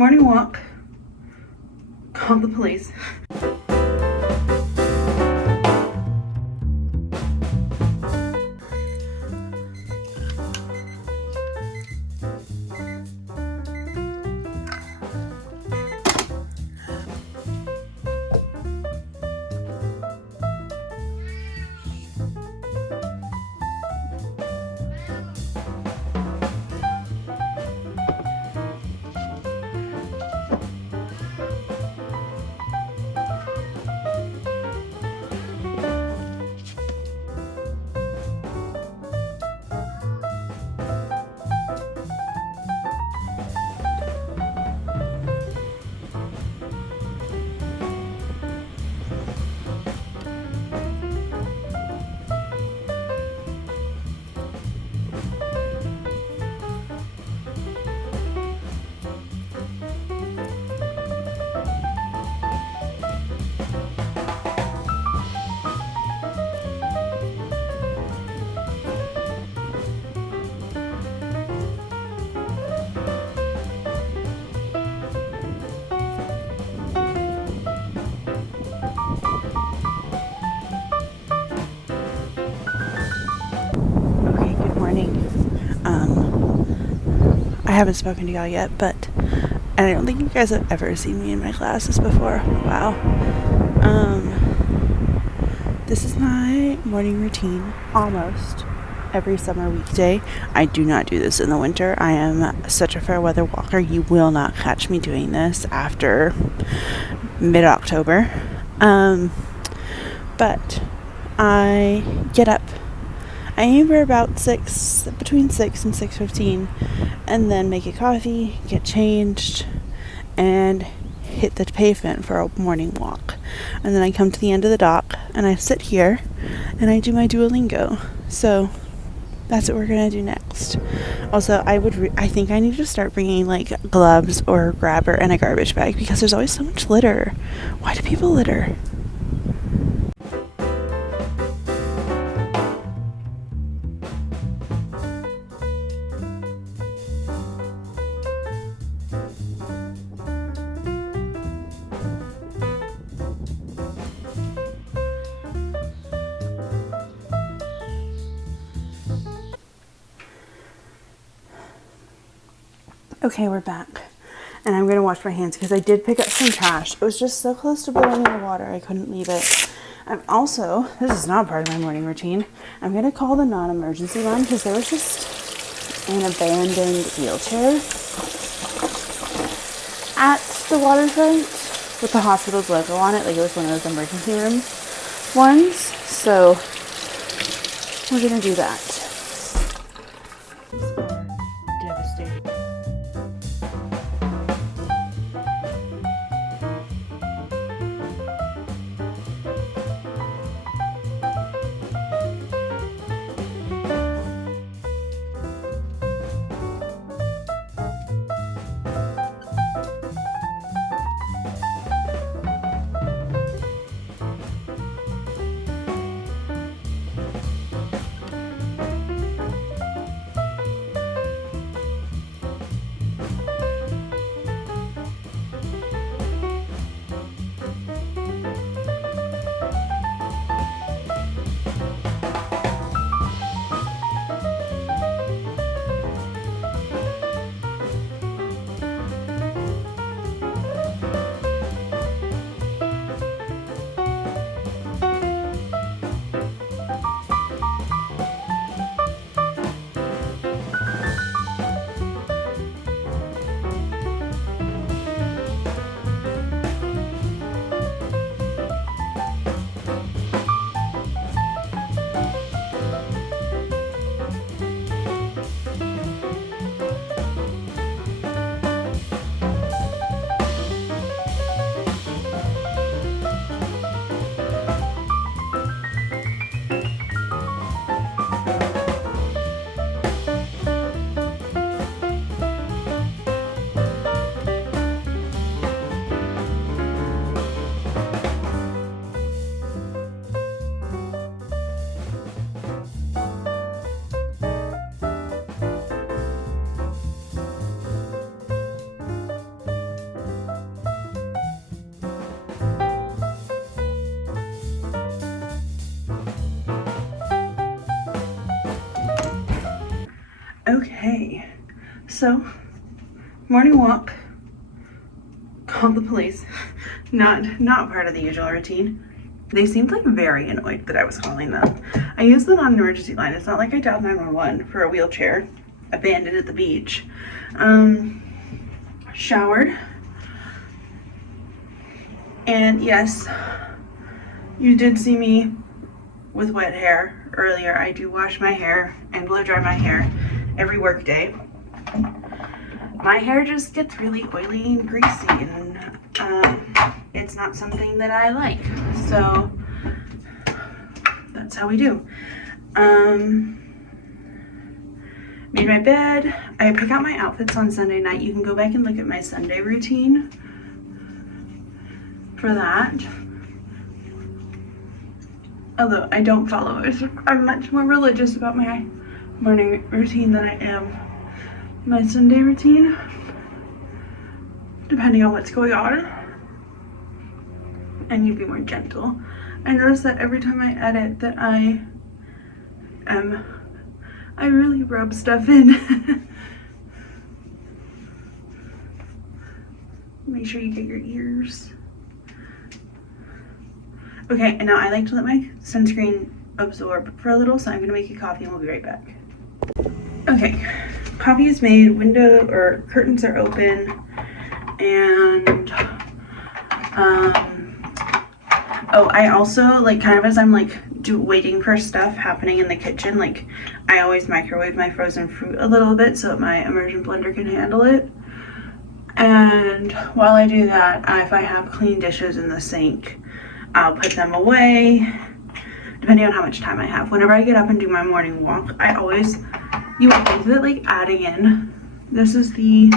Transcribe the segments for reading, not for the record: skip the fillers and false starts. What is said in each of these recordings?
Morning walk. Call the police. I haven't spoken to y'all yet, and I don't think you guys have ever seen me in my classes before. Wow. This is my morning routine almost every summer weekday. I do not do this in the winter. I am such a fair weather walker. You will not catch me doing this after mid-October. But I get up. I aim for about between 6 and 6:15, and then make a coffee, get changed, and hit the pavement for a morning walk. And then I come to the end of the dock, and I sit here, and I do my Duolingo. So that's what we're gonna do next. Also, I think I need to start bringing like gloves or a grabber and a garbage bag, because there's always so much litter. Why do people litter? Okay, we're back, and I'm gonna wash my hands because I did pick up some trash. It was just so close to boiling the water, I couldn't leave it. I'm also, this is not part of my morning routine, I'm gonna call the non-emergency line because there was just an abandoned wheelchair at the waterfront with the hospital's logo on it, like it was one of those emergency room ones. So we're gonna do that. Devastating. Okay, so morning walk. Called the police. Not part of the usual routine. They seemed like very annoyed that I was calling them. I used the non-emergency line. It's not like I dialed 911 for a wheelchair abandoned at the beach. Showered. And yes, you did see me with wet hair earlier. I do wash my hair and blow dry my hair every work day. My hair just gets really oily and greasy, and it's not something that I like. So that's how we do. Made my bed. I pick out my outfits on Sunday night. You can go back and look at my Sunday routine for that. Although I don't follow it. I'm much more religious about my morning routine than I am my Sunday routine, depending on what's going on. And you'd be more gentle. I notice that every time I edit that I really rub stuff in. Make sure you get your ears. Okay, and now I like to let my sunscreen absorb for a little, so I'm gonna make a coffee and we'll be right back. Okay, coffee is made, window or curtains are open, and oh, I also, like, kind of as I'm like waiting for stuff happening in the kitchen, like I always microwave my frozen fruit a little bit so that my immersion blender can handle it. And while I do that, if I have clean dishes in the sink, I'll put them away, depending on how much time I have. Whenever I get up and do my morning walk, you would think that like adding in, this is the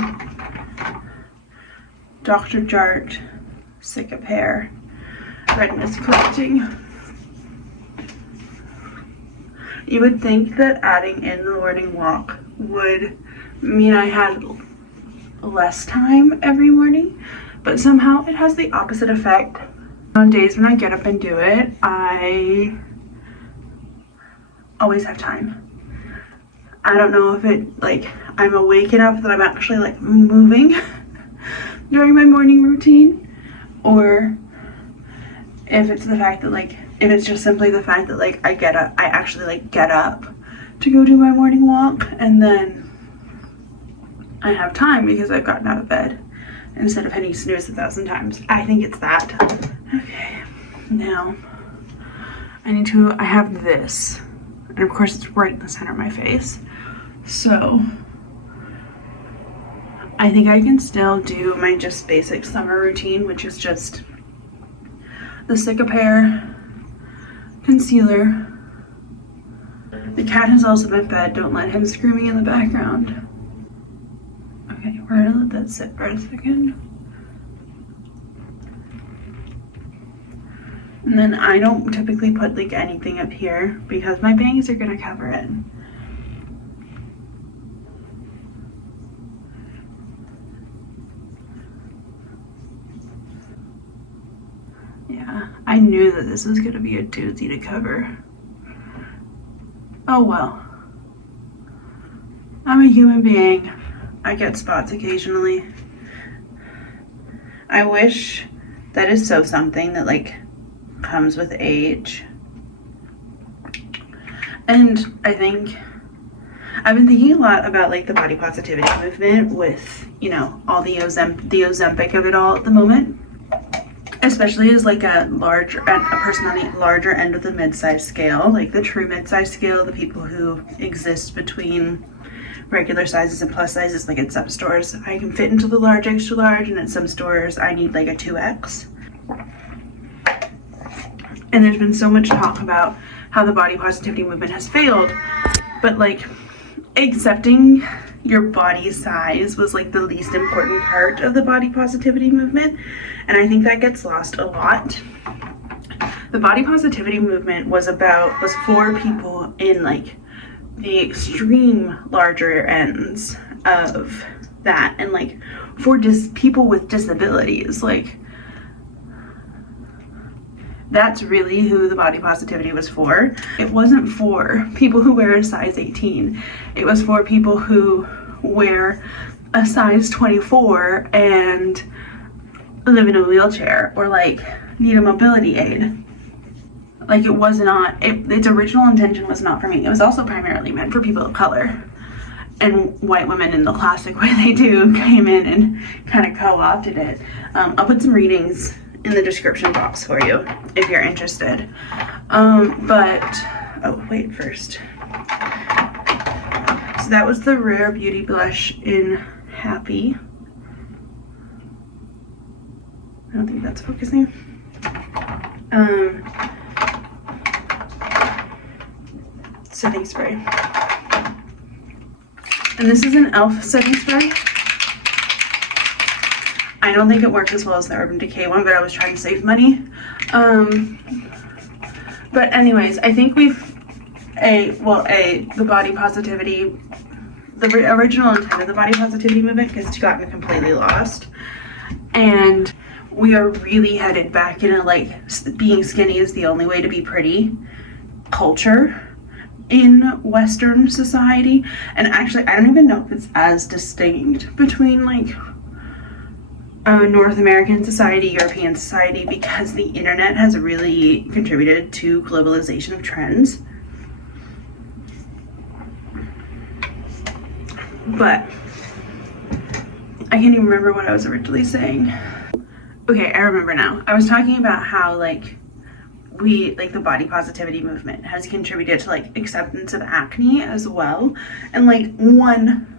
Dr. Jart Sick of Hair Redness Correcting. You would think that adding in the morning walk would mean I had less time every morning, but somehow it has the opposite effect. On days when I get up and do it, I always have time. I don't know if it, like, I'm awake enough that I'm actually like moving during my morning routine, or if it's the fact that like, if it's just simply the fact that like I actually like get up to go do my morning walk, and then I have time because I've gotten out of bed instead of hitting snooze 1,000 times. I think it's that. Okay, now I have this, and of course it's right in the center of my face, so I think I can still do my just basic summer routine, which is just the Sick of Hair concealer. The cat has also been fed. Don't let him screaming in the background. Okay, we're gonna let that sit for a second. And then I don't typically put like anything up here because my bangs are gonna cover it. Yeah, I knew that this was gonna be a doozy to cover. Oh well. I'm a human being. I get spots occasionally. I wish that is so something that like comes with age. And I think I've been thinking a lot about like the body positivity movement with, you know, all the Ozempic of it all at the moment, especially as like a person on the larger end of the mid-size scale, like the true mid-size scale, the people who exist between regular sizes and plus sizes. Like at some stores I can fit into the large, extra large, and at some stores I need like a 2X. And there's been so much talk about how the body positivity movement has failed, but like accepting your body size was like the least important part of the body positivity movement, and I think that gets lost a lot. The body positivity movement was for people in like the extreme larger ends of that, and like for people with disabilities. Like That's really who the body positivity was for. It wasn't for people who wear a size 18. It was for people who wear a size 24 and live in a wheelchair or like need a mobility aid. Like, it was not, its original intention was not for me. It was also primarily meant for people of color. And white women, in the classic way they do, came in and kind of co-opted it. I'll put some readings in the description box for you if you're interested. Oh wait, first. So that was the Rare Beauty Blush in Happy. I don't think that's focusing. Setting spray. And this is an e.l.f. setting spray. I don't think it works as well as the Urban Decay one, but I was trying to save money. But anyways, I think the body positivity, the original intent of the body positivity movement has gotten completely lost. And we are really headed back in a like being skinny is the only way to be pretty culture in Western society. And actually, I don't even know if it's as distinct between like North American society, European society, because the internet has really contributed to globalization of trends. But I can't even remember what I was originally saying. Okay, I remember now. I was talking about how like the body positivity movement has contributed to like acceptance of acne as well. And like one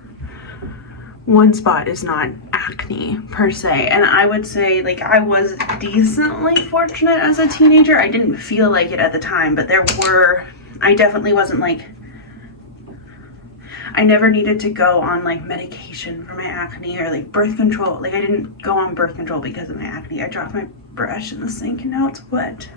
spot is not acne per se. And I would say like I was decently fortunate as a teenager. I didn't feel like it at the time, but I definitely wasn't like, I never needed to go on like medication for my acne or like birth control. Like I didn't go on birth control because of my acne. I dropped my brush in the sink and now it's wet.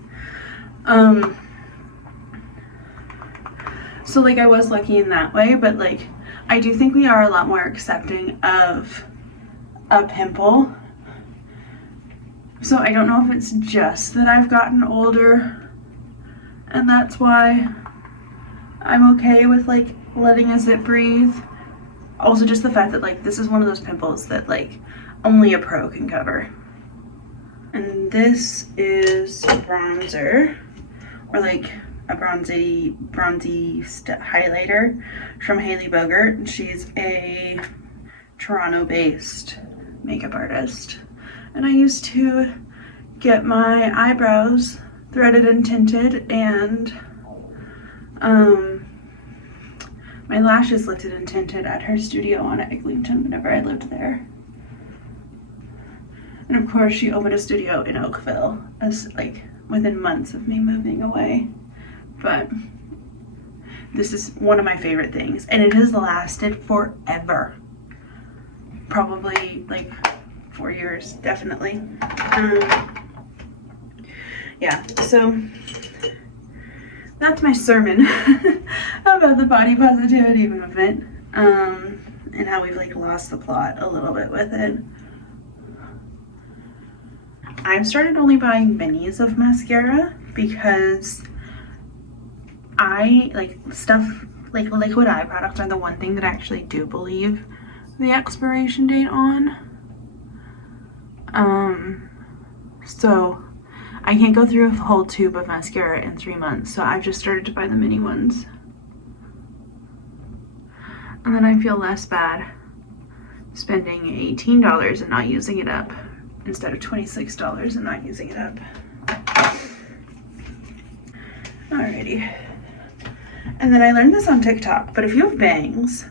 So like I was lucky in that way, but like I do think we are a lot more accepting of a pimple. So I don't know if it's just that I've gotten older and that's why I'm okay with like letting a zit breathe. Also just the fact that like this is one of those pimples that like only a pro can cover. And this is a bronzer, or like a bronzy highlighter from Hailey Bogart. She's a Toronto-based makeup artist. And I used to get my eyebrows threaded and tinted and my lashes lifted and tinted at her studio on Eglinton whenever I lived there. And of course she opened a studio in Oakville as like within months of me moving away. But this is one of my favorite things and it has lasted forever. Probably like 4 years, definitely. Yeah, so that's my sermon about the body positivity movement, and how we've like lost the plot a little bit with it. I've started only buying minis of mascara because I like stuff like liquid eye products are the one thing that I actually do believe the expiration date on. So I can't go through a whole tube of mascara in 3 months, so I've just started to buy the mini ones. And then I feel less bad spending $18 and not using it up instead of $26 and not using it up. Alrighty. And then I learned this on TikTok, but if you have bangs,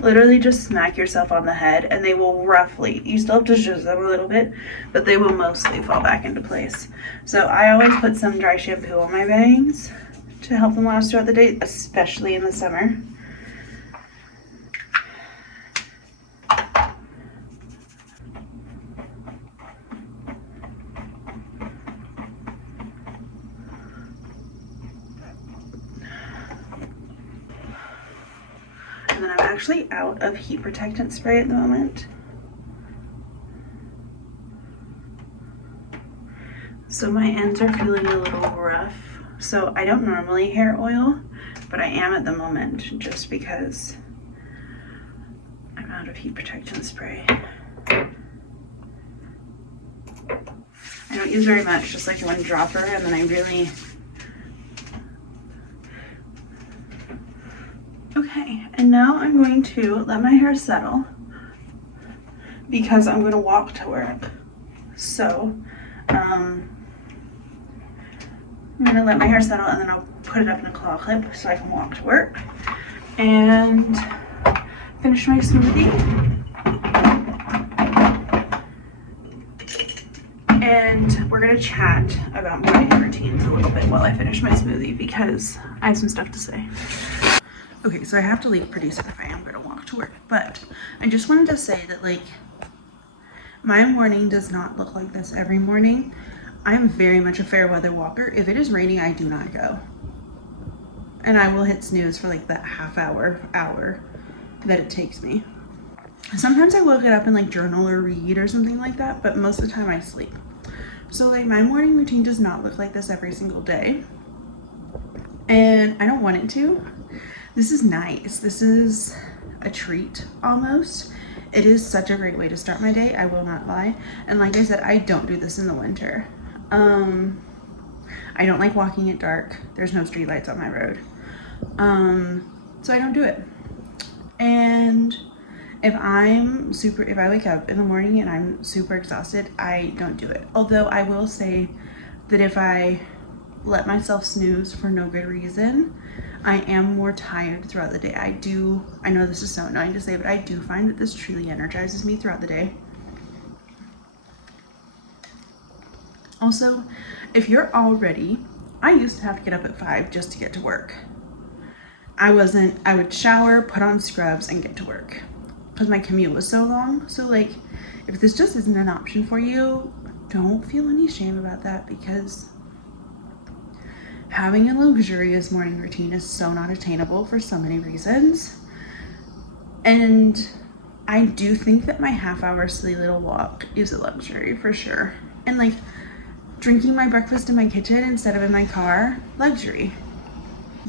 literally just smack yourself on the head and they will roughly, you still have to zhuzh them a little bit, but they will mostly fall back into place. So I always put some dry shampoo on my bangs to help them last throughout the day, especially in the summer. And then I'm actually out of heat protectant spray at the moment. So my ends are feeling a little rough. So I don't normally hair oil, but I am at the moment just because I'm out of heat protection spray. I don't use very much, just like one dropper, and then I really... Okay, and now I'm going to let my hair settle because I'm going to walk to work. So, I'm going to let my hair settle and then I'll put it up in a claw clip so I can walk to work and finish my smoothie. And we're going to chat about morning routines a little bit while I finish my smoothie because I have some stuff to say. Okay, so I have to leave pretty soon if I am going to walk to work, but I just wanted to say that, like, my morning does not look like this every morning. I'm very much a fair weather walker. If it is raining, I do not go. And I will hit snooze for like that half hour that it takes me. Sometimes I will get up and like journal or read or something like that, but most of the time I sleep. So like my morning routine does not look like this every single day. And I don't want it to. This is nice. This is a treat almost. It is such a great way to start my day, I will not lie. And like I said, I don't do this in the winter. I don't like walking at dark. There's no street lights on my road. So I don't do it. And if I wake up in the morning and I'm super exhausted, I don't do it. Although I will say that if I let myself snooze for no good reason, I am more tired throughout the day. I know this is so annoying to say, but I do find that this truly energizes me throughout the day. Also, if you're all ready, I used to have to get up at 5 just to get to work. I would shower, put on scrubs, and get to work because my commute was so long. So like, if this just isn't an option for you, don't feel any shame about that, because having a luxurious morning routine is so not attainable for so many reasons. And I do think that my half-hour silly little walk is a luxury for sure. And like drinking my breakfast in my kitchen instead of in my car, luxury.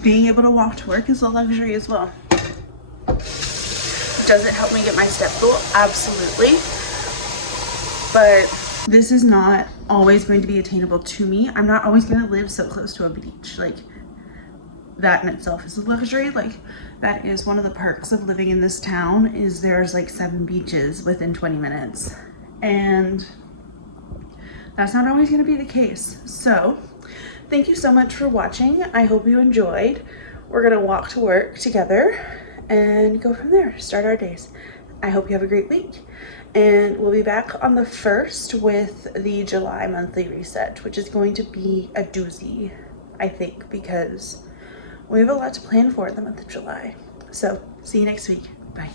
Being able to walk to work is a luxury as well. Does it help me get my step goal? Absolutely. But this is not always going to be attainable to me. I'm not always going to live so close to a beach. Like, that in itself is a luxury. Like, that is one of the perks of living in this town, is there's like 7 beaches within 20 minutes. And that's not always going to be the case. So thank you so much for watching. I hope you enjoyed. We're going to walk to work together and go from there, start our days. I hope you have a great week. And we'll be back on the 1st with the July monthly reset, which is going to be a doozy, I think, because we have a lot to plan for in the month of July. So see you next week. Bye.